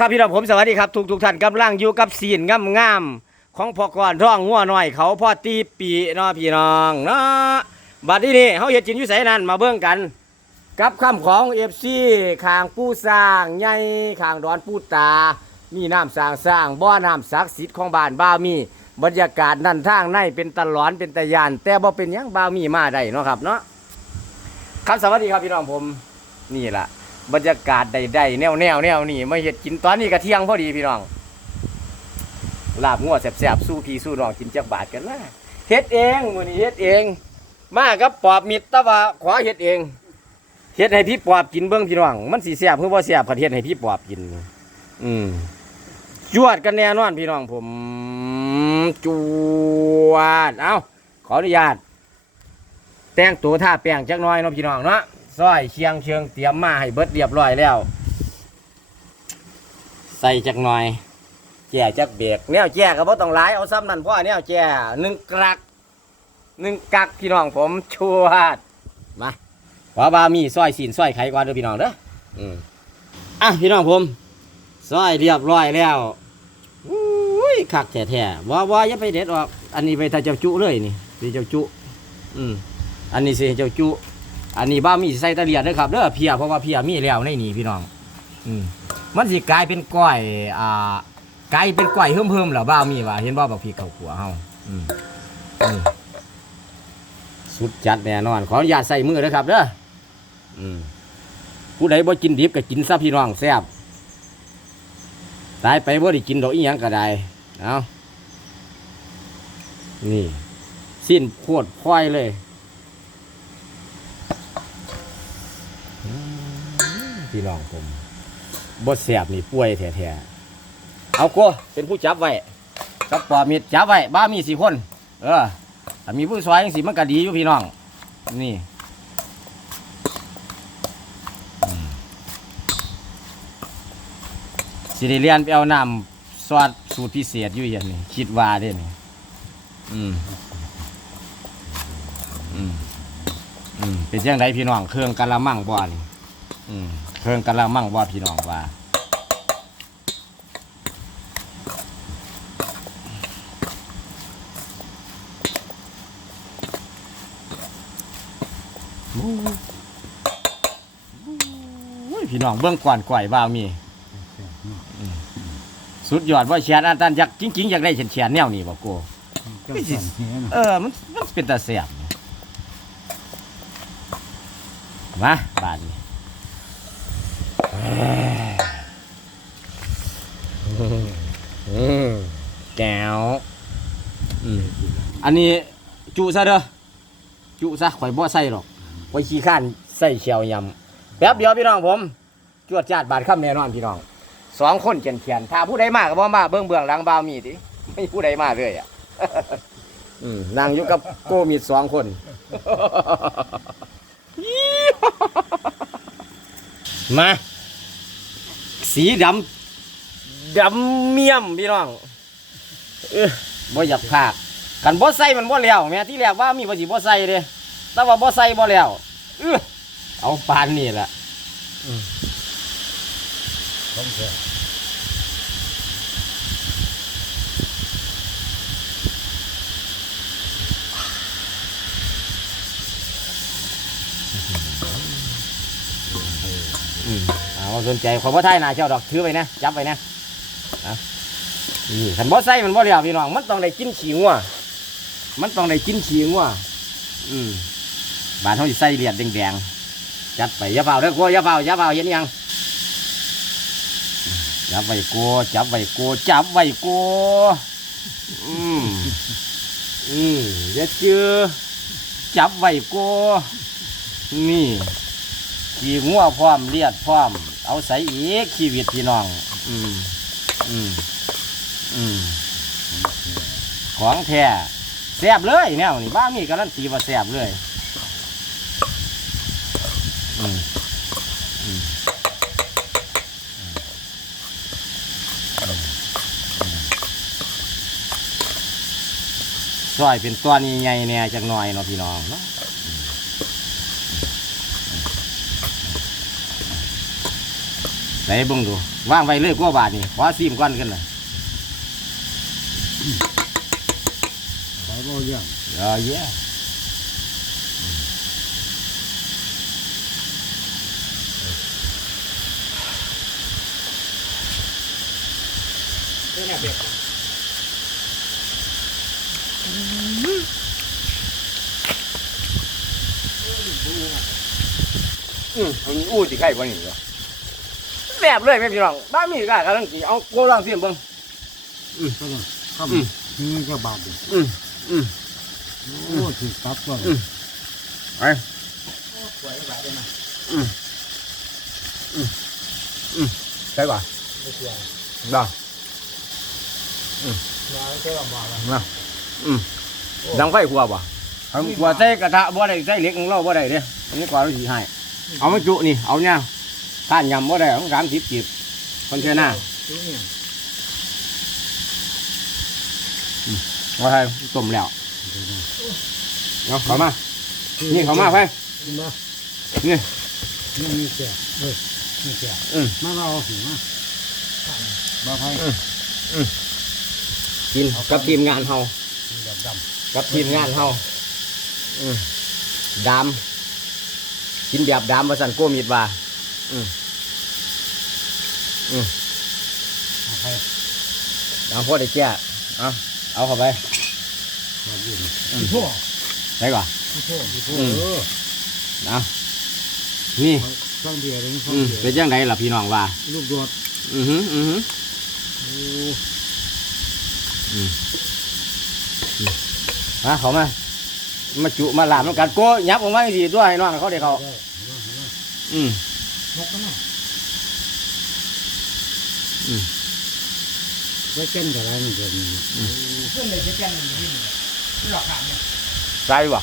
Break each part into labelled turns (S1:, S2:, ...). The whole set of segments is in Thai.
S1: ครับพี่น้องผมสวัสดีครับทุกทุกท่านกำลังอยู่กับสีนงามงามของพ่อกอนท่องงัวหน่อย เขาพ่อตีปีเนาะพี่น้องเนาะบัดนี้นี่เฮาเฮ็ดจินยู่ไสนั่นมาเบิ่งกัน กับคำของ FC ข้างผู้สร้างใหญ่ขางดอนผู้ตา มีน้ำสร้างสร้างบ่อน้ำศักดิ์สิทธิ์ของบ้านบ้าวมี บรรยากาศนั่นทางในเป็นตลอนเป็นตะยาน แต่บ่เป็นยังบ้าวมีมาได้เนาะครับเนาะครับสวัสดีครับพี่น้องผมนี่แหละ บรรยากาศใดๆแนวแนวแนวนี่มาเห็ดกินตอนนี้กระเที่ยงพอดีพี่น้องลาบงัวแสบๆสู้พี่สู้น้องกินจักบาทกันนะเฮ็ดเองมือนี้เฮ็ดเอง มากับปอบมิตรแตะว่าขอเฮ็ดเองเฮ็ดให้พี่ปอบกินเบิ่งพี่น้อง มันสิแซ่บหรือบ่แซ่บคันเฮ็ดให้พี่ปอบกิน อืมจวดกันแน่นอนพี่น้องผมจวด เอ้าขออนุญาต แต่งตัวท่าแป้งจักน่อยเนาะพี่น้องเนาะ ซอยเชียงเชียงเตรียมมาให้เบิดเรียบร้อยแล้ว ใส่จักหน่อย แจ่จักเบรกแนวแจ่ก็บ่ต้องหลายเอาซ้ำนั่นพ่อแนวแจ่หนึ่งกรักหนึ่งกักพี่น้องผมชวดมาขอบามีซอยสีนซอยไข่ก่อนเด้อพี่น้องเด้ออืมอะพี่น้องผมซอยเรียบร้อยแล้วอุ้ยคักแท้ๆว่าว่าอย่าไปเด็ดออก อันนี้ไปถ้าเจ้าจุเลยนี่สิเจ้าจุ อืมอันนี้สิเจ้าจุ อันนี้บ้ามีใส่ตะเลียดด้อครับเด้อเพียเพราะว่าเพียมีแล้วในนี่พี่น้อง อืมมันสิกลายเป็นก้อยอ่ากลายเป็นก้อยเฮิ่มๆเหรอบ้ามีว่าเห็นบ่บักพี่เขาขัวเฮาอืมนี่สุดจัดแน่นอน ขออนุญาตใส่มือเด้อครับเด้ออืมผู้ใดบ่กินดิบก็กินซะพี่น้องแซ่บตายไปบ่ได้กินดอกอีหยังก็ได้เอานี่ สิ้นโพดพลอยเลย พี่น้องผมบดแสบนี่ป่วยแท้ๆเอาโก้เป็นผู้จับไว้กับปอมีดจับไว้บ้ามีสี่คน เออถ้ามีผู้ซอยจังสีมันก็ดีอยู่พี่น้อง นี่สิเรียนไปเอาน้ำซอสสูตรพิเศษอยู่เย็นนี่คิดว่าเด้นี่อืมอืมอืมเป็นยังไงพี่น้องเครื่องกะละมังบ่อนี่อืม เครื่องกะละมังบ่พี่น้องว่าโอ้ยพี่น้องเบื้องก่อนก่อยบ่าวมีอืมสุดยอดว่าเชียนอันตันอยากจริงๆอยากได้เฉียนเฉียนๆแนวนี้บ่โก
S2: ไม่สิ
S1: เออมันมันเป็นตาเสียบมาบาดนี้อืม แก้วอันนี้จุซะเด้อจุซะข่อยบ่ใส่หรอกข่อยขี้ข้านใส่เชียวยำแป๊บเดียวพี่น้องผม จวดจาดบาดคำแน่นอนพี่น้องสองคนเขียนเขียนถ้าผู้ใดมากก็บ่มาเบื้องเบื้องหลังบ่าวมีติไม่ผู้ใดมาเลยอะนั่งอยู่กับโกมีดสองคนมา สีดำดำเมี่ยมพี่น้องเออบ่อยากพากกันบ่ใส่มันบ่แล้วแม่ที่แรกว่ามีว่าสิบ่ใส่เด้แต่ว่าบ่ใส่บ่แล้วเออเอาปานนี่แหละ
S2: ของแท้
S1: อืมเอา สนใจขอบ่ไทยหน้าเจ้าดอกถือไว้นะจับไว้นะเอานี่คันบ่ใส่มันบ่แล้วพี่น้องมันต้องได้กินขี้งัวมันต้องได้กินขี้งัวอืมบ้านเฮาสิใส่เลียดแดงๆจัดไปยาเฝ้าเด้อโกอย่าเฝ้ายาเฝ้าเห็นยังจับไว้โกจับไว้โกจับไว้โกอืมอืมอย่าเจือจับไว้โกนี่ขี่งัวพร้อมเลียดพร้อม เอาใส่อีกชีวิตพี่น้อง อืม อืม อืม ของแท้แซ่บเลยแนวนี่บ้ามีการันตีว่าแซ่บเลย อืมอืมซอยเป็นตัวนี้ใหญ่แน่จักหน่อยเนาะพี่น้องเนาะ อใส่เบิ่งดูวางไว้เลยกว่าบาทนี่ขอซิมก่อนกันน่ะ
S2: ไปบ่เรื่อง
S1: เออเย้อืมมันอู้สิไข่กว่านี้เหรอ แบบเลยแม่พี่น้องบ้ามีก็กำลังสิเอาโกลองซิมเบิ่ง
S2: ก็ต้องท
S1: อืมำ
S2: นี่ก็บาปดิ
S1: อืมอืม
S2: โอ้ถูกตับก่อน
S1: อืมไปอืมอืมอืมใช่ป่ะได้อืมนะอืมดังไฟขัวป่ะทำขัวใส่กระทะบ่ได้ใส่เหล็กของเราบ่ได้เด้อันนี้กว่าเราสิให้เอามาจุนี่เอาเนี่ย ท่านยำบ่ได้ของสามสิบจีบคนเทน่าว่าไงต้มแล้วเอาเข้ามา นี่เข้ามาไป
S2: มา
S1: นี่
S2: นี่มีแก่เอ้ยมีแก่
S1: อืม
S2: มาเอาหัวมาไป
S1: กินกับทีมงานเฮา
S2: ดำด
S1: กับทีมงานเฮาอืมดำกินแบบดำมาสั่นโกมีดว่าำ
S2: มาไป
S1: ดำพอได้แก่เอาเอาเข้าไป
S2: มายืน
S1: พี่พ่อได้ก่อน
S2: พี่พ่อพี่พ่อ
S1: อืม
S2: เออ
S1: เอานี่
S2: ช่างเบียร์เลยช่าง
S1: อืม
S2: เบีย
S1: เป็น
S2: ร์
S1: ยังไงล่ะพี่น้องว่า
S2: ลูกโดด
S1: อือหืออือหือ
S2: โอ้
S1: มาเขามา มาจุมาลามแล้วกันโก้ยับออกมาสิตัวให้น้องเขาได้เขา
S2: ได้เห็นไหมเห็นไหม
S1: อืม
S2: นกกันนะ
S1: อืม
S2: ไว้เก้นกับอะไรนี่เดี๋ยวนี้
S3: เพื่อนเลยจะแจ้งอย่างนี้หลอกถามเนี่ย
S1: ใส่บ่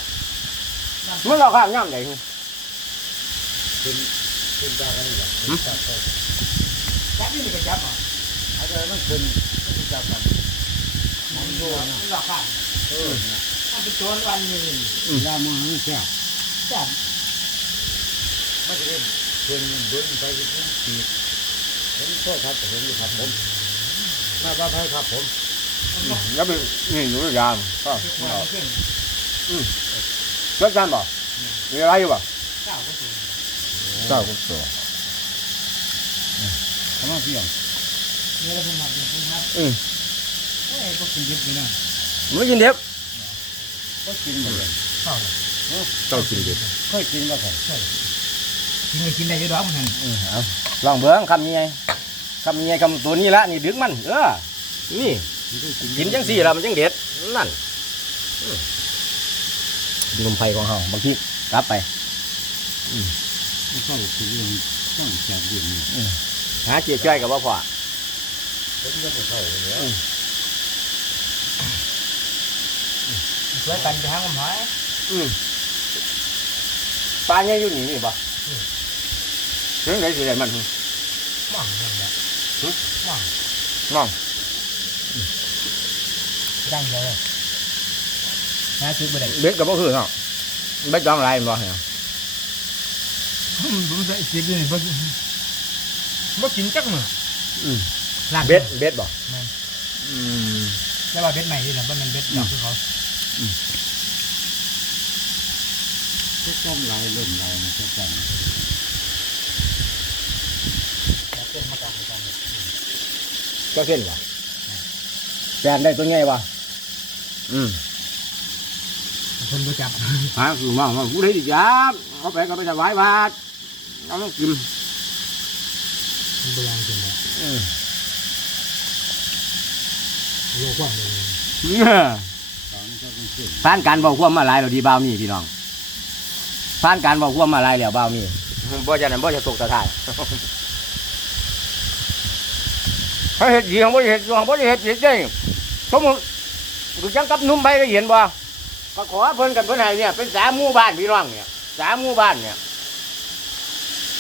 S1: มันเราข้ามย่ำไหน
S2: ขึ้นได้กันนี่แหละ
S1: หืม
S2: จับไป
S3: จับนี่มันก็จับอะ
S2: อาจจะต้องขึ้นต้องจับกันมองดูนะ
S3: หลอกถาม
S2: เออ
S3: มันเป็นตัววันนี้
S2: ยามองให้แก่
S3: จับ
S2: ไม่ได้ เพิ่นเบิ้งไปที่นตีเห็นโทษครับเห็นอยู่ครับผมมาบ้านไทยครับผม
S1: แล้วเป็นนี่หนูยามก็
S3: มันขึ้น
S1: รถจานบ่มีอะไรอยู่บ่
S3: เก้าก็
S1: เจ้ากุศล
S2: ทำไมเพียง
S3: นี่เราเป็นหัดเป็นหัด
S1: อืม
S3: เอ้พวกกินยึดนี่นะ
S1: ไม่กินเด็บ
S2: ก็กินหมดเลย
S3: เข้า
S1: เจ้ากินเด็บ
S2: เคยกินมาก่อน
S3: กินก็กินได้เยอะดอกมัน
S1: อืมเอาลองเบิ้งคำนี้ไงคำนี้ไงคำตัวนี้ละนี่ดึกมัน เออ นี่กินจังสี่ละมันจังเด็ดนั่นอืมนมไผ่ของเฮาบางทีกลับไป
S2: ไม่ใช่คือเรื่องต้องแจกดินนี่
S1: หาเจี๊ยจ้อยกับว่าพ่อ
S2: ผมก็ไม่เข้าเลย
S3: ช่วยกันไปทางมันหอย
S1: อืมปลาเนี่ยอยู่นี่นี่บ่เรื่องไหนสิได้มันหึ
S3: มั่งนั่นแหละมั่ง
S1: น้อง
S3: ดังเลยนะซื้อไปได้
S1: เบ็ดกับบ่คือเนาะ เบ็ดจองลายมันบ่เนี่ย
S3: ผมจะกินนี่บ่บ่กินจักมื้อ
S1: อืม
S3: ร้าน
S1: เบ็ดเบ็ดบ่อืม
S3: แล้วว่าเบ็ดใหม่นี่แหละบ่แม่นเบ็ดดอกคือเขา
S2: ก็ต้มลายเล่มลายมันจะจัง
S3: เส้นมาจากกัน
S1: ก็เส้นบ่แฟนได้ตัวใหญ่บ่อืม
S3: คนบ่จับ
S1: ฮะคือว่าว่าผู้ใดสิจับเอาไปก็ไปถวายบาตรเอามากิน
S3: มันบ่ยังกินแล้ว
S1: อืม
S3: โลกว่าเลย
S1: เนี่ย
S2: ตอนนี้ก็ต้องขึ้น
S1: ผ่านการบอกความมาหลายเราดีบ่าวมีพี่น้องผ่านการบอกความมาหลายแล้วบ่าวมีบ่จะนั้นบ่จะตกตะทาย เขาเฮ็ดดีของบ่ได้เฮ็ดของบ่ได้เฮ็ดผิดเด้สมมุติคือจังกับหนุ่มไปก็เห็นบ่ก็ขอเพิ่นกันเพิ่นให้เนี่ยเป็นสามหมู่บ้านพี่น้องเนี่ยสามหมู่บ้านเนี่ย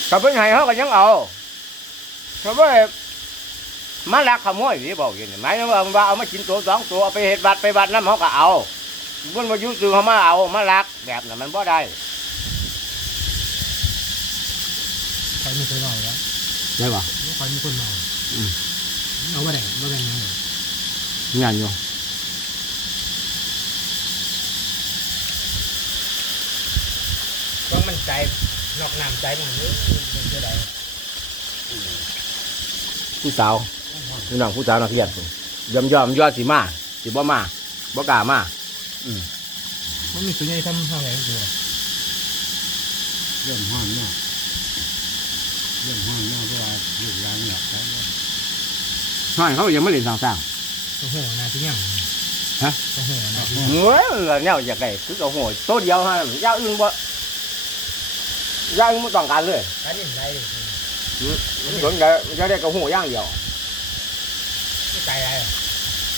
S1: ก็เพิ่นให้เฮาก็ยังเอาเพราะว่ามาลักขโมยสิบอกอย่างนี้หมายถึงว่าว่าเอามากินตัวสองตัวเอาไปเฮ็ดบัตรไปบัตรนำเฮาก็เอาเพิ่นบ่อยู่ซื้อเฮามาเอามาลักแบบนั้นมันบ่ได้
S3: ใครไม่เคยหน่อยแล้ว
S1: ได้บ่
S3: โอ้คอยมีคนมา
S1: อืม
S3: เอาว่าแดงว่าแดงยังไง
S1: งานอยู่
S3: ต้องมันใจนอกน้ำใจมันนี้มันจะได้
S1: ผู้สาวพี่น้องผู้สาวนักเรียนพุ่นยอมยอมยอดสิมาสิบ่มาบ่กล้ามา
S3: มันมีตัวใหญ่ทำเท่าไหร่ตัว
S2: เรื่องห้องเนี่ยเรื่องห้องเนี่ยเพราะว่าลูกหลานหลับแล้ว
S1: ห้อยเขายังไม่เล่นสร้าง
S3: ตัวหัวนาที่ยัง
S1: ฮะ
S3: ตัวหัวนาที่
S1: ๆเฮ้ยแนวอยากได้คือเอาโหยโตเดียวฮะยาวอื่นบ่ยาวอื่นบ่ต้องการเลย
S3: อันนี้ไร
S1: สนใจจะได้กระหูย่างเดียว
S3: ไม่ใจอะไร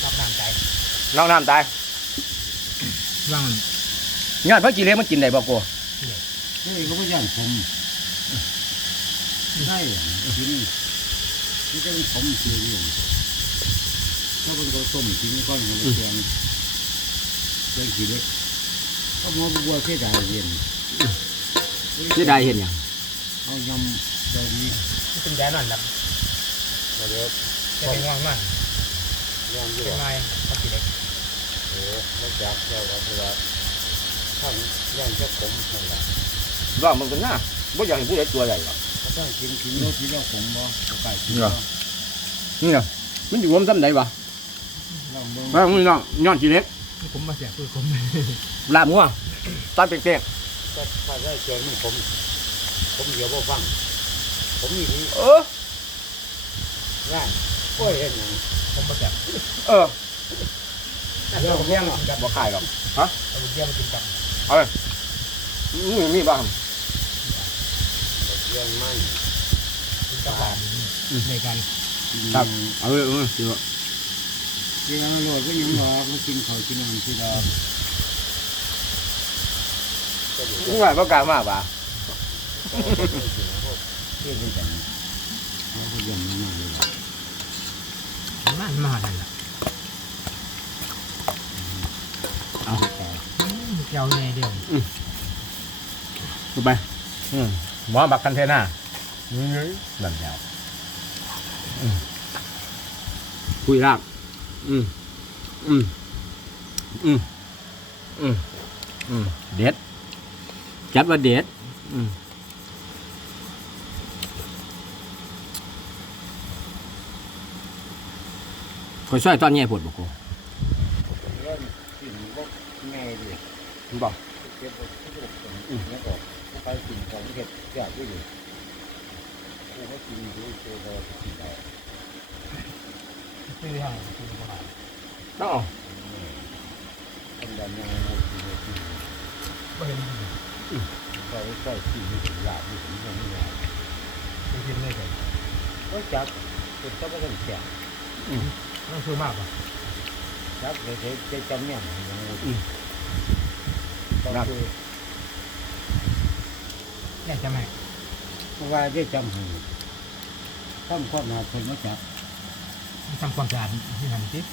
S3: นอกน้ำใจ
S1: น้องน้ำตาย
S3: ว่าง
S1: ยอดพระจีเล็กมันกินได้บ่กู
S2: เฮ้ยเขาไม่ย่างผมได้กิน ไม่ได้ผมเสียเงินถ้าเป็นเราต้มกินก้อนกับแกงแกงขี้เล็กก็มองบัวเสียดายเย็น
S1: เสียดายเห็นยัง
S2: เอายำตอนนี้
S3: มันเป็นยานอนหลับ
S2: มาเดี๋ยว
S3: จะเป็นง่วงมัน
S2: ยำเย
S3: เป็น
S2: อะ
S3: ไงเขาสิเด็ก
S2: โอ้ไม่จับแล้วครับเวลาข้างย่างจะขมนั่นแหละ
S1: ว่ามันเป็นหน้าบ่อยากให้ผู้ใดตัวใหญ่หรอก
S2: ก็ต้องกินกินโน้ตที่เราขมบ่ก็ไก่กิน
S1: เหรอนี่น่ะมันอยู่รวมซ้ำใดวะ
S2: ลองเบิ่ง
S1: ว่ามึงน้องยอดจีเล็ก
S3: ผมมาเสียคือผม
S1: ลาบงัวตอนเป๊ก
S2: ก็ถ้าได้เจอมันขมขมเดี๋ยวบ่ฟังขมอีกที
S1: ๆเออ
S2: ง่ายโอ้ยเห็นหยัง
S3: ผมมาเสีย
S1: เออ
S3: เดี๋ยวผมเลี้ยงอะ
S1: บ่ขายหรอก
S3: เอาผมเลี้ยงมากินกับ
S1: มีมีบ้าง
S2: เรื่องมัน
S3: กินกับหลานในการ
S1: ครับเอาเลยเออสิว่า
S2: กินแล้วโหลดก็ยังรอมากินข้าวกินน้ำที่เราก็อยู่
S1: มึงว่าบ่กล้ามากป่ะ
S2: ที่เป็นแบบนี้เขาก็ยังมากเลย
S3: มันมาทันละ
S1: เอา
S3: เกี่ยวในเดียว
S1: ดูไปอืม หมอบักคันเทน่านั่นแล้วอืมคุยรากอืมอืมอืมอืมอืมเด็ดจัดว่าเด็ดอืมคอยช่วยตอนแย่ปวดบอกกู
S2: เริ่มกินพวกง่ายดิ
S1: บอก
S2: เก็บพวกพวกของแล้วก็ไปกินของเห็ดแซ่บด้วยดิกูก็กินดูเจอเรากินได้
S3: ซื้อห้องซื้อประมาณ
S1: ต้องเอา
S2: ทำดันยังหมดกินหมดกิน
S3: ก็เห็น
S2: ใส่ใส่กินไม่ถึงหลาบไม่ถึงยังไม่หลาบ
S3: ซื้อกินเลยเลย
S2: ก็จับเป็นต้องไม่ต้องแซ่บ
S3: ต้องซื้อมากป่ะ
S2: จับเลยจะจะจำเนี่ยยังหมดต้องคือ
S3: แน่จะไหม
S2: เพราะว่าได้จำให้ทำความหนาคนมาจับ
S3: ทำความสะอาดที่ทำจิ๊บ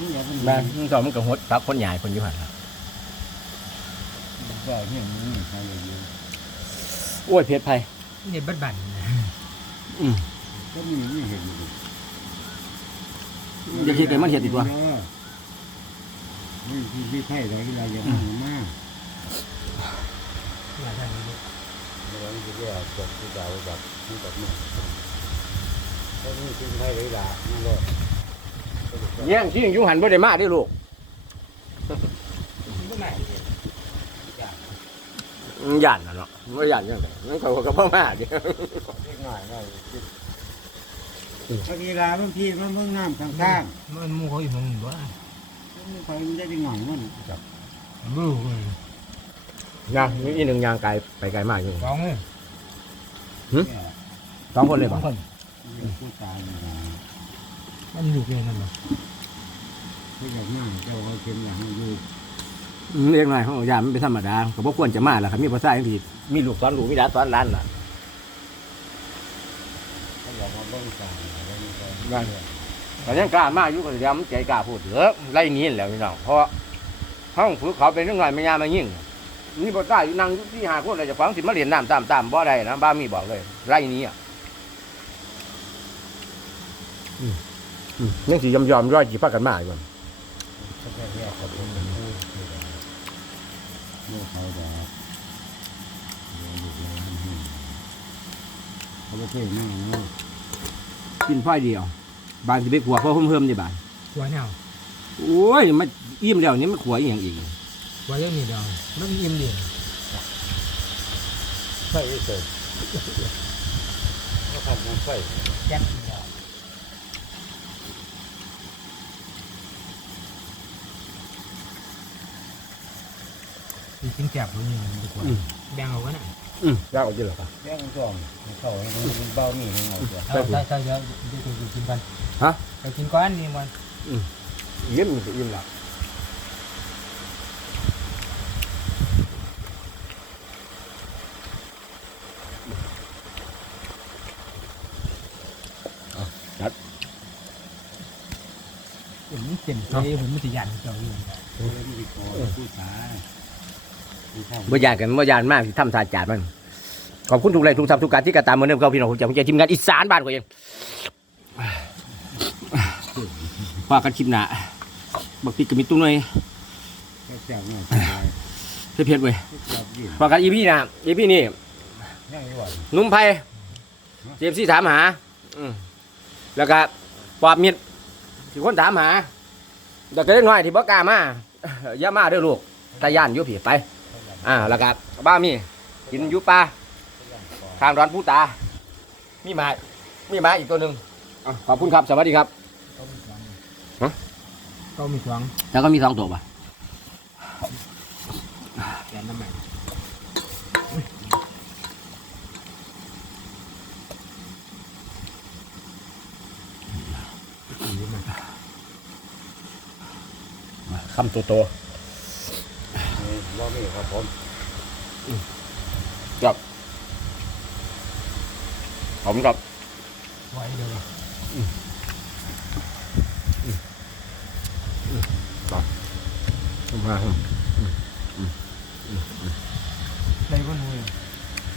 S2: นี่อย่าเป็น
S1: แม่มึงสอนมันกับหดพักคนใหญ่คนอยู่หันล่ะ
S2: ก็เนี่ยมึงใครอยู่
S1: โอ้ยเพชรไผ่
S3: นี่บัดบัน
S1: อืม
S2: ก็มีไม่เห็นอยู่
S1: อย่าคิดเลยมันเห็ดอีกว่า
S2: นี่ที่ที่ไทยเราที่เราอย่างมาก เราจะเรียกจบที่ดาวแบบที่แบบนี้ก็มีที่ไทยเลยล่ะนั่นแหละ
S1: แย่งที่อยู่หันบ่ได้มาได้ลูก
S3: หน
S1: อืมย่านน่ะเนาะบ่ย่านจังได๋มันก็ก็บ่มาเด้อ
S2: ง่ายง่ายพอดีลาบางทีมันเพิ่งน้ำข้าง
S3: มันมูเขาอยู่มึงบ่
S2: มันคอยมันได้ได้หง่องมันจับ
S3: บู๊
S1: นะมีอีกหนึ่งยางไกลไปไกลมากอยู่
S3: สองเลย
S2: เนี่ย
S1: สองคนเลย
S3: ส
S1: บ่
S3: องคน
S2: ผู้ตายนี่นะ
S3: มันอยู่เลยนั่นหรอ
S2: ที่แบบนั้นเจ้าเขาเป็นอย่างอยู่
S1: อืมเรียกหน่อยเขาบอกย่านมันเป็นธรรมดาก็บ่ควรจะมาล่ะครับมีภาษาจังซี่มีลูกสอนลูกมีหลานสอนหลานน่ะ
S2: เขาบอกมาเบิ้งสายอะไรนี่ก็
S1: นั่นก็ยังกล้ามาอยู่ก็ยำใจกล้าพูดเถอะไล่หนี้แหล้วพี่น้องเพราะห้องฝึกเขาเป็นเรื่องหน่อยไม่ยามายิ่ง นี่บ่ได้อยู่นั่งอยู่ที่หาคนอะไรจะฟังสิมาเรียนน้ำตามตามบ่ได้นะบ้ามีบอกเลยไล่หนี้อะอืมยังสิยอมยอมๆร้อยจีพากันมาอยู่
S2: เขาจะแยกกับผมเป็นผู้โม่เขาดอกเดี๋ยวลูกเลยมันหิ้งเขาไม่เคยนั่งเนาะ
S1: กินพ่อยเดียว บางสิไปขัวเพราะเพิ่มเพิ่มๆนี่บาน
S3: หัวแนว
S1: โอ้ยมันอิ่มแล้วนี่มันขัวอีหยังอีก
S3: หัวยังมีดอกมันอิ่มดี
S2: ไฟเสร็จเขาทำบุญไฟ
S3: แจ้งเดียวมีกินแกบตรงนี้ดีกว่าแบ่งเอาไว้น่ะ
S1: อืมยากกว่าเยอะหรอปะ
S2: แย่งจ่องเขาให้มันเบามีให้เอาเถอะ
S3: เอาใช่ใช่เดี๋ยวเดี๋ยวจะกินกัน
S1: ฮะ
S3: ไปกินก้อนนี่มัน
S1: อิ่มมันก็อิ่มแล้ว
S3: ผม เต็มใจผมไม่จะยันเจ้าอยู่
S2: เออมันสิขอผู้ชายผู้ชาย
S1: บ่ยานกันบ่ยานมากที่ทำทาจาดมันขอบคุณทุกไลค์ทุกทับทุกการที่กระตามเมือนเดิมครับพี่น้องผมจะผมจะทีมงานอีสานบ้านก็ยังว่ากันคลิปหนาบักติกก็มีตุ้หน่อย
S2: แซ่บๆหน่อยสบาย
S1: เผ็ดเว้ย
S2: ชอบกิน
S1: ว่ากันอีพี่นะอีพี่นี่นุ่มไผ่เจมซี่ถามหาแล้วก็ปอบมิดที่คนถามหา แต่ก็เล็กน้อยที่บ่กล้ามา อย่ามาเด้อลูกตาย่านอยู่พี่ไปอ่าแล้วก็บ้ามีกินอยู่ป่าทางร้อนผู้ตา มีหมามีหมาอีกตัวหนึ่งอะขอบคุณครับ สวัสดีครับฮะ
S3: ก็มีสอง
S1: แล้วก็มีสองตัวป่ะ
S3: แกนน้ำใหม่
S1: คำตัวโต
S2: นี่บ่มีครับผม
S1: ผมกับ
S3: ไว้เดี๋ยว
S1: มา